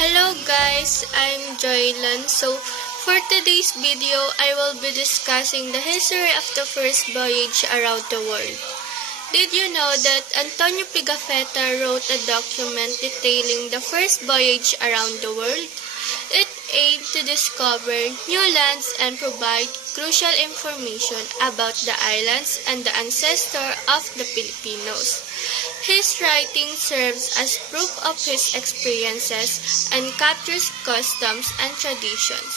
Hello guys, I'm Joylan. So, for today's video, I will be discussing the history of the first voyage around the world. Did you know that Antonio Pigafetta wrote a document detailing the first voyage around the world? It aimed to discover new lands and provide crucial information about the islands and the ancestor of the Filipinos. His writing serves as proof of his experiences and captures customs and traditions.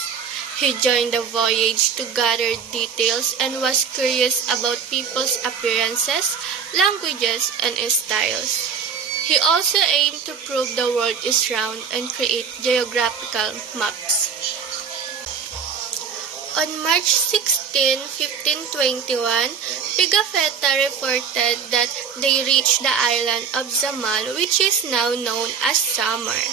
He joined the voyage to gather details and was curious about people's appearances, languages, and styles. He also aimed to prove the world is round and create geographical maps. On March 16, 1521, Pigafetta reported that they reached the island of Zamal, which is now known as Samar.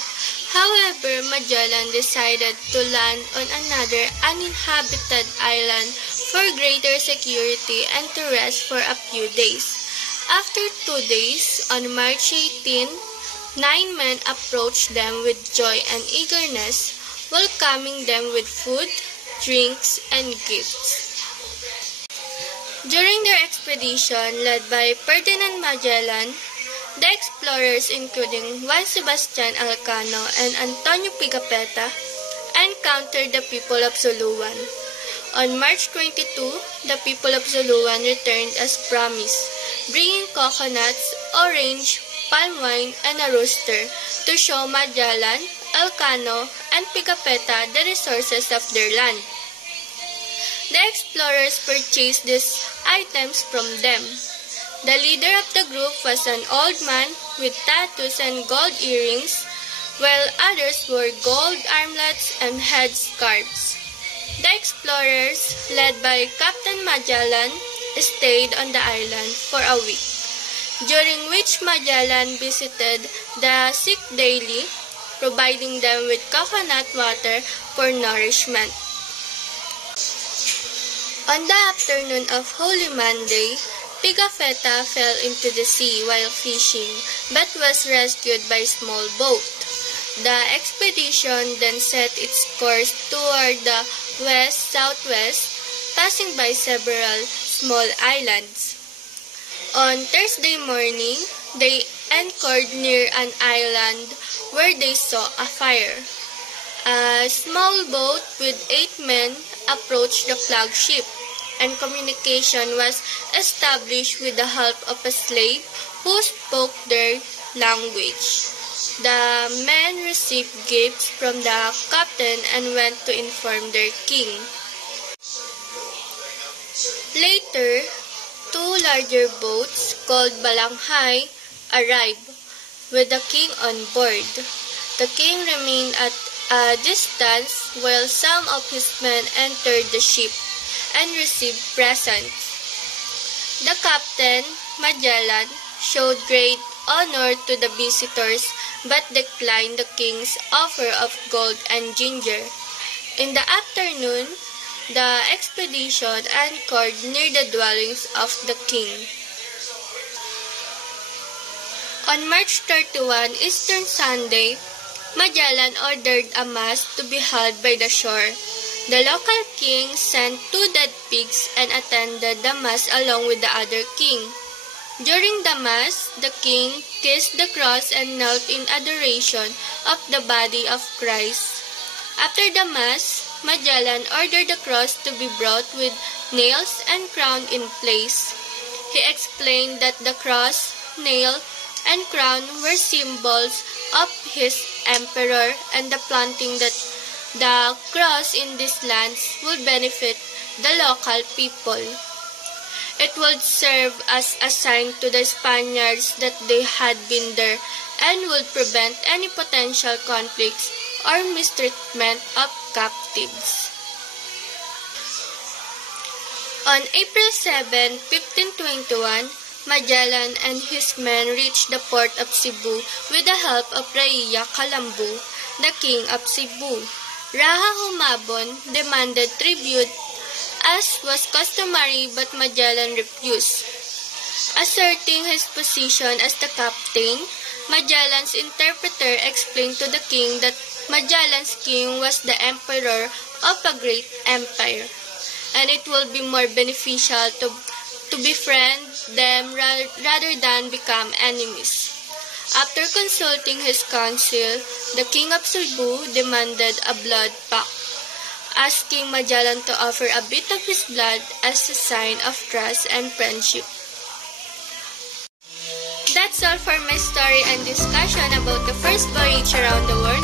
However, Magellan decided to land on another uninhabited island for greater security and to rest for a few days. After 2 days, on March 18, 9 men approached them with joy and eagerness, welcoming them with food, drinks, and gifts. During their expedition, led by Ferdinand Magellan, the explorers, including Juan Sebastian Elcano and Antonio Pigafetta, encountered the people of Zuluan. On March 22, the people of Zuluan returned as promised, bringing coconuts, orange, palm wine, and a rooster to show Magellan, Elcano, and Pigafetta the resources of their land. The explorers purchased these items from them. The leader of the group was an old man with tattoos and gold earrings, while others wore gold armlets and headscarves. The explorers, led by Captain Magellan, stayed on the island for a week, during which Magellan visited the sick daily, providing them with coconut water for nourishment. On the afternoon of Holy Monday, Pigafetta fell into the sea while fishing, but was rescued by a small boat. The expedition then set its course toward the west-southwest, passing by several small islands. On Thursday morning, they anchored near an island where they saw a fire. A small boat with 8 men approached the flagship, and communication was established with the help of a slave who spoke their language. The men received gifts from the captain and went to inform their king. Later, 2 larger boats called Balanghay arrived with the king on board. The king remained at a distance while some of his men entered the ship and received presents. The captain, Magellan, showed great honor to the visitors but declined the king's offer of gold and ginger. In the afternoon, the expedition anchored near the dwellings of the king. On March 31, Easter Sunday, Magellan ordered a mass to be held by the shore. The local king sent 2 dead pigs and attended the mass along with the other king. During the mass, the king kissed the cross and knelt in adoration of the body of Christ. After the mass, Magellan ordered the cross to be brought with nails and crowned in place. He explained that the cross, nail, and crown were symbols of his emperor and the planting that the cross in these lands would benefit the local people. It would serve as a sign to the Spaniards that they had been there and would prevent any potential conflicts or mistreatment of captives. On April 7, 1521, Magellan and his men reached the port of Cebu with the help of Raya Calambu, the king of Cebu. Raha Humabon demanded tribute as was customary, but Magellan refused. Asserting his position as the captain, Magellan's interpreter explained to the king that Magellan's king was the emperor of a great empire, and it will be more beneficial to befriend them rather than become enemies. After consulting his council, the king of Cebu demanded a blood pact, asking Magellan to offer a bit of his blood as a sign of trust and friendship. That's all for my story and discussion about the first voyage around the world.